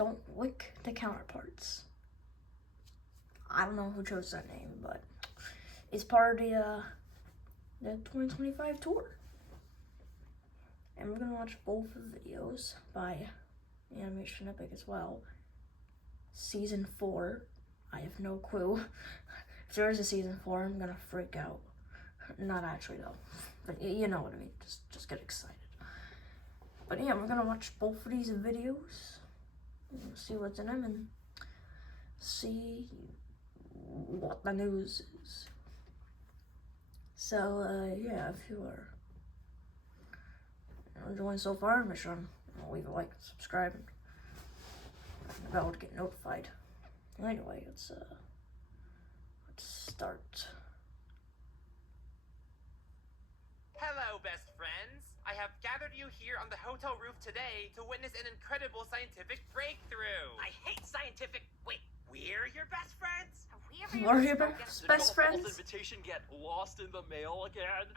don't lick the counterparts. I don't know who chose that name, but it's part of the 2025 tour. And we're gonna watch both of the videos by Inanimate Insanity as well. Season 4. I have no clue. If there is a season 4, I'm gonna freak out. Not actually though, but you know what I mean. Just get excited. But yeah, we're gonna watch both of these videos, and see what's in them, and see what the news is. So yeah, if you are enjoying so far, make sure to leave a like, subscribe, and the bell to get notified. Anyway, let's start. Hello, best friends. I have gathered you here on the hotel roof today to witness an incredible scientific breakthrough. I hate scientific. Wait, we're your best friends? What are your best friends? Did invitation get lost in the mail again?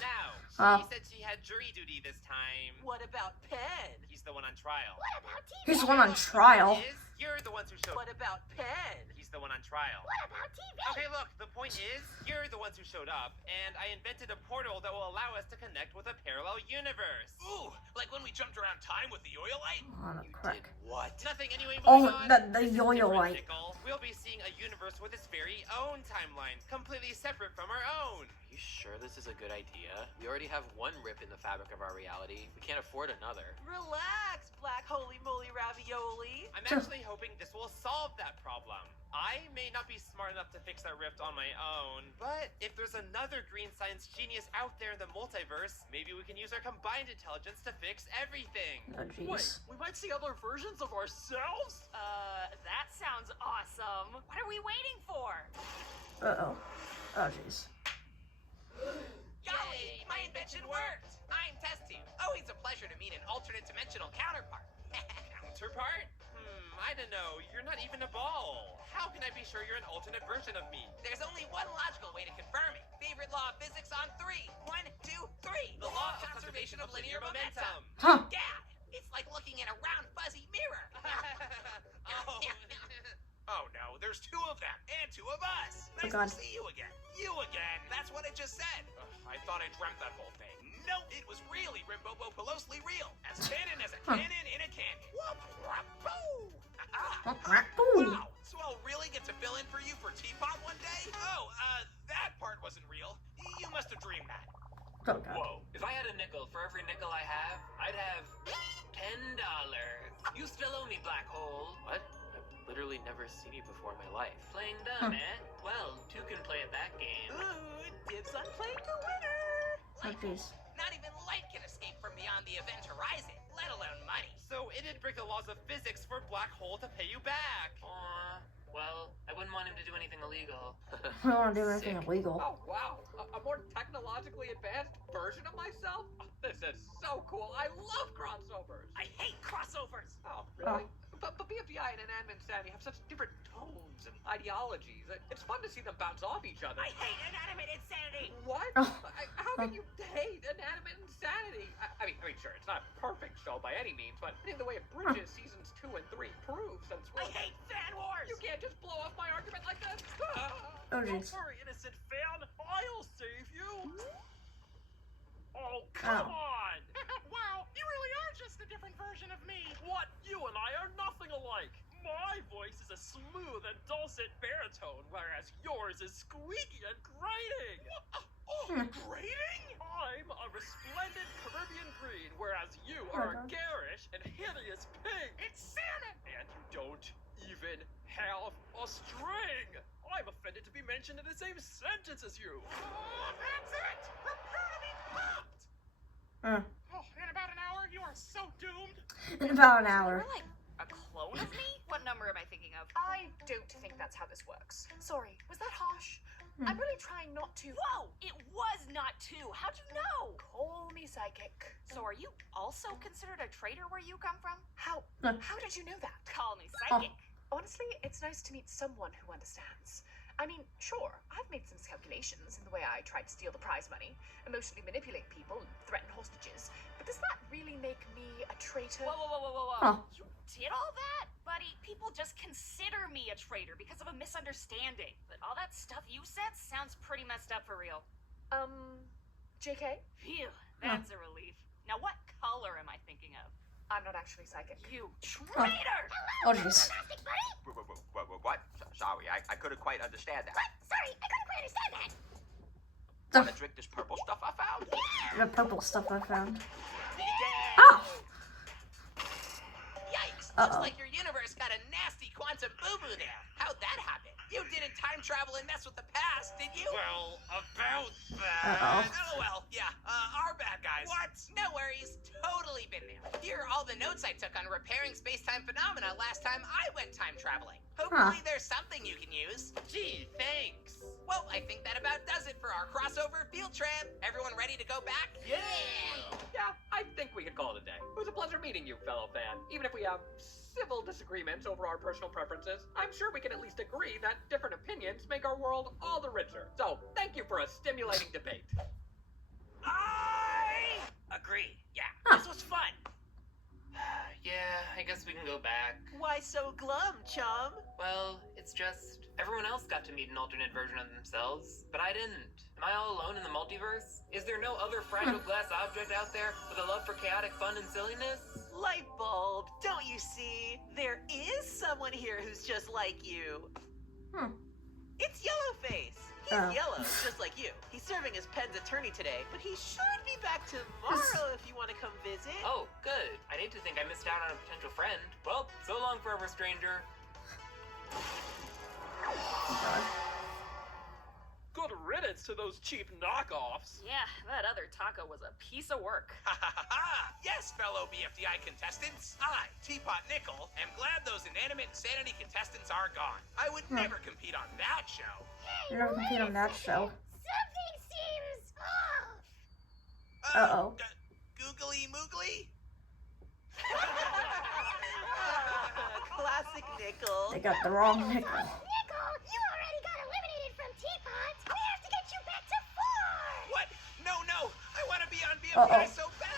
No. She said she had jury duty this time. What about Penn? He's the one on trial. What about TV? He's the one on trial. You're the ones who showed. What about Penn? He's the one on trial. What about TV? Okay, look, the point is, you're the ones who showed up, and I invented a portal that will allow us to connect with a parallel universe. Ooh, like when we jumped around time with the yo-yo light? Oh, no, crack. What? Nothing anyway. Oh, On. the This is yo-yo different, light. Nickel. We'll be seeing a universe with its very own timeline, completely separate from our own. Are you sure this is a good idea? We already have one rip in the fabric of our reality. We can't afford another. Relax, black holy moly ravioli. I'm actually hoping this will solve that problem. I may not be smart enough to fix that rift on my own, but if there's another green science genius out there in the multiverse, maybe we can use our combined intelligence to fix everything. Oh, Wait, jeez. we might see other versions of ourselves? That sounds awesome. What are we waiting for? Uh-oh. Oh, jeez. Yay, my invention worked. I'm Testy. Always a pleasure to meet an alternate dimensional counterpart. Counterpart? I don't know. You're not even a ball. How can I be sure you're an alternate version of me? There's only one logical way to confirm it. Favorite law of physics on 3. 1, 2, 3. The law of conservation of linear momentum. Huh. Dad, it's like looking in a round fuzzy mirror. Oh no, there's 2 of them, and 2 of us. Oh, Nice God. to see you again. You again. That's what I just said. I thought I dreamt that whole thing. No, it was really Rimbobo-Pelosely real. As canon as a cannon in a canyon. Whoop, whoop, boo. Wow, so I'll really get to fill in for you for Teapot one day? Oh, that part wasn't real. You must have dreamed that. Oh, God. Whoa. If I had a nickel for every nickel I have, I'd have $10. You still owe me, black hole. What? I've literally never seen you before in my life. Playing dumb, eh? Well, 2 can play at that game. Ooh, dibs on playing the winner. Oh, jeez. Not even light can escape from beyond the event horizon, let alone money. So it did break the laws of physics for Black Hole to pay you back. Well, I wouldn't want him to do anything illegal. I don't want to do anything illegal. Oh, wow. A more technologically advanced version of myself? Oh, this is so cool. I love crossovers. I hate crossovers. Oh, really? But BFDI and Inanimate Insanity have such different tones and ideologies. It's fun to see them bounce off each other. I hate Inanimate Insanity. What? Oh. How can you hate Inanimate Insanity? I mean, sure, it's not a perfect show by any means, but I think the way it bridges seasons 2 and 3 proves that it's I hate Fan Wars. You can't just blow off my argument like this. Oh, Don't jeez. worry, innocent fan. I'll save you. Oh, come on! Wow, you really are just a different version of me. What? You and I are nothing alike. My voice is a smooth and dulcet baritone, whereas yours is squeaky and grating. Grating? I'm a resplendent Caribbean green, whereas you are a garish and hideous pink. It's salmon. And you don't even have a string. I'm offended to be mentioned in the same sentence as you. Oh, that's it. Prepare to be popped. Oh, in about an hour, you are so doomed. In about an hour. You're like a clone of me? What number am I thinking of? I don't think that's how this works. Sorry, was that harsh? I'm really trying not to. Whoa! It was not 2. How'd you know? Call me psychic. So are you also considered a traitor where you come from? How did you know that? Call me psychic. Honestly, it's nice to meet someone who understands. I mean, sure, I've made some calculations in the way I tried to steal the prize money, emotionally manipulate people, and threaten hostages, but does that really make me a traitor? Whoa. Huh. You did all that? But people just consider me a traitor because of a misunderstanding. But all that stuff you said sounds pretty messed up for real. JK? Phew, that's a relief. Now what color am I thinking of? I'm not actually psychic. You traitor! Oh, jeez. What? Sorry, I couldn't quite understand that. Sorry, I couldn't quite understand that. Wanna drink this purple stuff I found? The purple stuff I found. Yeah. Oh! Yikes! Uh-oh. Looks like your universe got a nasty quantum boo-boo there. How'd that happen? You didn't time travel and mess with the past, did you? Well, about that. Uh-oh. LOL, yeah, our bad guys. What? No worries, totally been there. Here are all the notes I took on repairing space-time phenomena last time I went time traveling. Hopefully there's something you can use. Gee, thanks. Well, I think that about does it for our crossover field trip. Everyone ready to go back? Yeah, I think we could call it a day. It was a pleasure meeting you, fellow fan. Even if we have civil disagreements over our personal preferences, I'm sure we can at least agree that different opinions make our world all the richer. So, thank you for a stimulating debate. I agree. Yeah, Huh. this was fun. Yeah, I guess we can go back. Why so glum, chum? Well, it's just everyone else got to meet an alternate version of themselves, but I didn't. Am I all alone in the multiverse? Is there no other fragile glass object out there with a love for chaotic fun and silliness? Light bulb, don't you see? There is someone here who's just like you. It's Yellowface. He's Oh. yellow, just like you. He's serving as Penn's attorney today, but he should be back tomorrow if you want to come visit. Oh, good. I'd hate to think I missed out on a potential friend. Well, so long, forever stranger. Good riddance to those cheap knockoffs. Yeah, that other taco was a piece of work. Ha ha ha ha! Yes, fellow BFDI contestants, I, Teapot Nickel, am glad those Inanimate Insanity contestants are gone. I would never compete on that show. You're never compete on that show. Something seems off. Uh-oh. Googly moogly? Classic Nickel. They got the wrong nickel. Nickel, you already got eliminated from Teapot. We have to get you back to 4. What? No, I want to be on Uh-oh. BFDI so bad!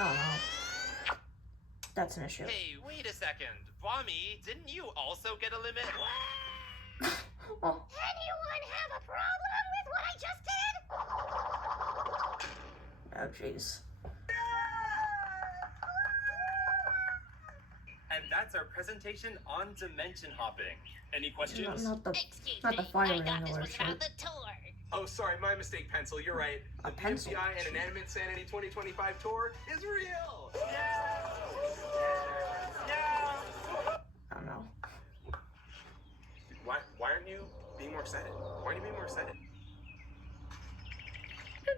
Oh no. That's an issue. Hey, wait a second. Bwami, didn't you also get a limit? Oh. Anyone have a problem with what I just did? Oh, jeez. And that's our presentation on dimension hopping. Any questions? Not the Excuse not the me, fire I thought this angler was shit. about the tour. Oh, sorry, my mistake, Pencil. You're right. A The pencil. BFDI and Inanimate Insanity 2025 tour is real! I don't know. Why aren't you being more excited? Why aren't you being more excited?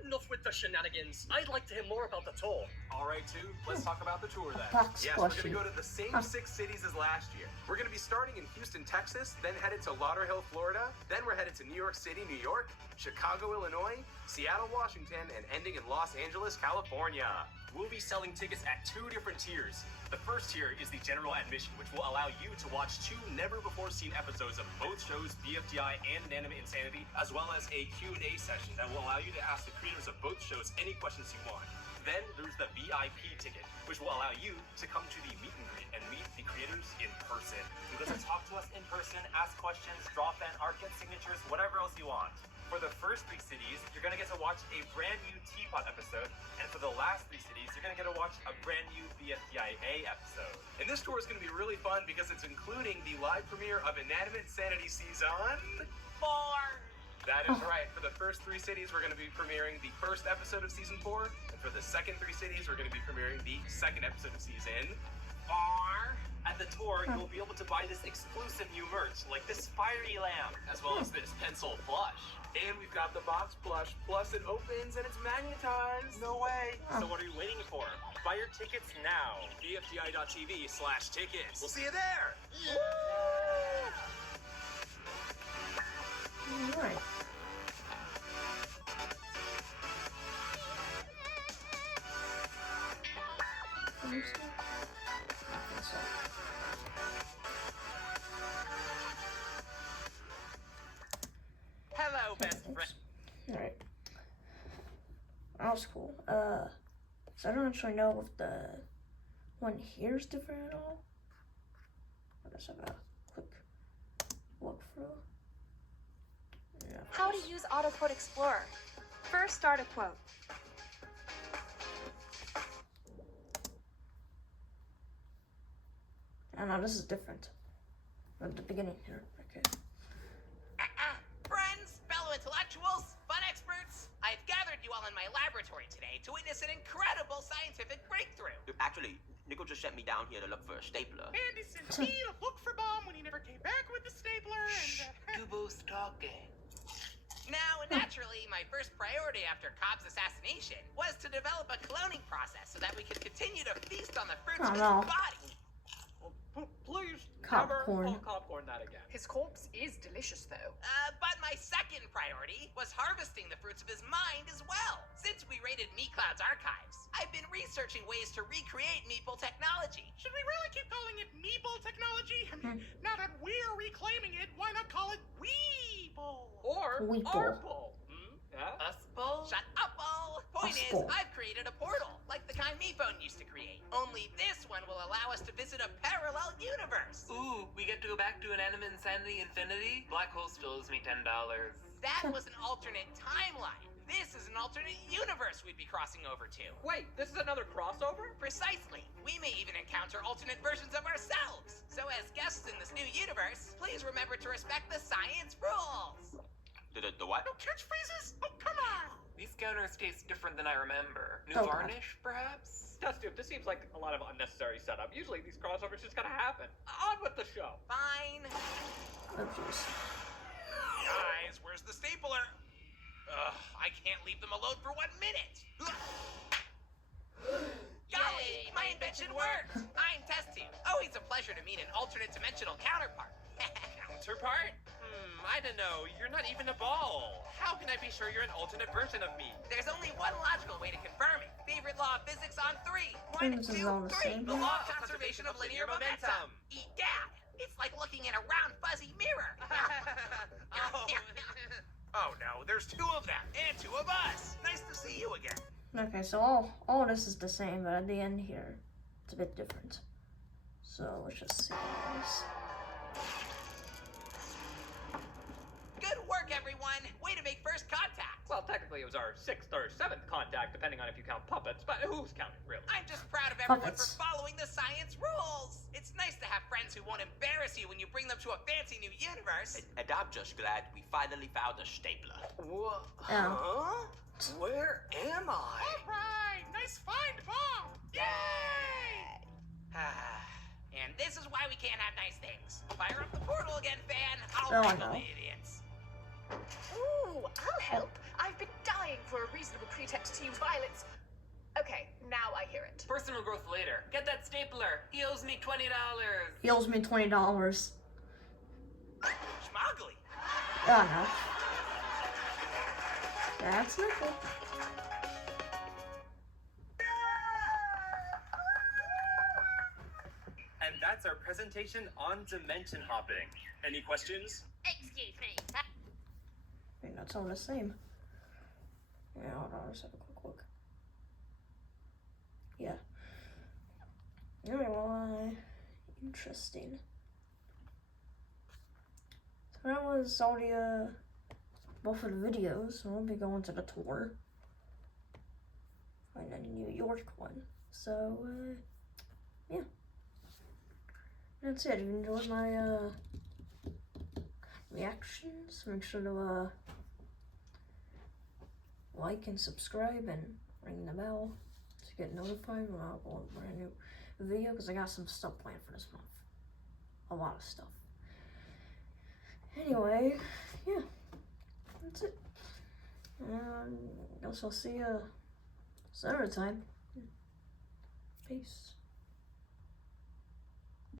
Enough with the shenanigans. I'd like to hear more about the tour. All right, let's talk about the tour then. Box Yes, we're plushie. going to go to the same 6 cities as last year. We're going to be starting in Houston, Texas, then headed to Lauderhill, Florida, then we're headed to New York City, New York, Chicago, Illinois, Seattle, Washington, and ending in Los Angeles, California. We'll be selling tickets at 2 different tiers. The first tier is the general admission, which will allow you to watch 2 never-before-seen episodes of both shows, BFDI and Inanimate Insanity, as well as a Q&A session that will allow you to ask the creators of both shows any questions you want. Then there's the VIP ticket, which will allow you to come to the meet and greet and meet the creators in person. You get to talk to us in person, ask questions, draw fan art, get signatures, whatever else you want. For the first 3 cities, you're going to get to watch a brand new Teapot episode, and for the last 3 cities, you're going to get to watch a brand new BFDIA episode. And this tour is going to be really fun because it's including the live premiere of Inanimate Insanity Season 4. That is right. For the first 3 cities, we're going to be premiering the first episode of Season 4. And for the second 3 cities, we're going to be premiering the second episode of Season 4. At the tour, you'll be able to buy this exclusive new merch, like this fiery lamp, as well as this pencil plush. And we've got the box plush, plus it opens and it's magnetized. No way. So what are you waiting for? Buy your tickets now. BFDI.tv/tickets. We'll see you there. Alright. Hello, best friend. Alright. That was cool. So I don't actually know if the one here is different at all. Let's have a quick look through. Yeah, How to use Autoquote Explorer. First, start a quote. I know this is different at the beginning here. Okay. Friends, fellow intellectuals, fun experts, I've gathered you all in my laboratory today to witness an incredible scientific breakthrough. Actually, Nico just sent me down here to look for a stapler. Andy sent me to look for Bomb when he never came back with the stapler, and... Kubo's talking. Now, naturally, my first priority after Cobb's assassination was to develop a cloning process so that we could continue to feast on the fruits of his body. Please, Popcorn. never call Copcorn that again. His corpse is delicious, though. But my second priority was harvesting the fruits of his mind as well. Since we raided MeCloud's archives, I've been researching ways to recreate Meeple technology. Should we really keep calling it Meeple technology? I mean, now that we're reclaiming it, why not call it Weeble? Or Arple. Yeah? Uspel? Shut up, all. Point is, I've created a portal, like the kind MePhone used to create. Only this one will allow us to visit a parallel universe. Ooh, we get to go back to Inanimate Insanity Infinity? Black Hole still owes me $10. That was an alternate timeline. This is an alternate universe we'd be crossing over to. Wait, this is another crossover? Precisely. We may even encounter alternate versions of ourselves. So as guests in this new universe, please remember to respect the science rules. The what? No catchphrases? Oh, come on! These counters taste different than I remember. New Oh, varnish, perhaps? Test tube, this seems like a lot of unnecessary setup. Usually these crossovers just gotta happen. On with the show. Fine. Oh, jeez. Guys, where's the stapler? I can't leave them alone for 1 minute. Golly, my invention worked. I'm Test Tube. Always a pleasure to meet an alternate dimensional counterpart. Counterpart? I don't know. You're not even a ball. How can I be sure you're an alternate version of me? There's only one logical way to confirm it. Favorite law of physics on 3. think this is all the same. The law of conservation of linear momentum. Egad! It's like looking in a round, fuzzy mirror. Oh no, there's 2 of them, and 2 of us. Nice to see you again. Okay, so all this is the same, but at the end here, it's a bit different. So let's just see this. Good work, everyone. Way to make first contact. Well, technically it was our 6th or 7th contact, depending on if you count puppets, but who's counting, really? I'm just proud of everyone Puppets. for following the science rules. It's nice to have friends who won't embarrass you when you bring them to a fancy new universe. And I'm just glad we finally found a stapler. What? Oh. Where am I? All right, nice find, Bomb. Yay! And this is why we can't have nice things. Fire up the portal again, fan. Oh, I'll I wrangle know. the idiots. Ooh, I'll help. I've been dying for a reasonable pretext to use violence. Okay, now I hear it. Personal growth later. Get that stapler. He owes me $20. He owes me $20. Schmoggly. Oh no. That's Nickel. And that's our presentation on dimension hopping. Any questions? Excuse me. I think that's all the same. Yeah, hold on, let's have a quick look. Yeah. Alright, well, interesting. So that was all the, both of the videos. We'll be going to the tour. Find a New York one. So, yeah. That's it. If you enjoyed my, reactions, make sure to, like and subscribe and ring the bell to get notified when I upload a brand new video, because I got some stuff planned for this month. A lot of stuff. Anyway, yeah, that's it. And I guess I'll see you some other time. Peace.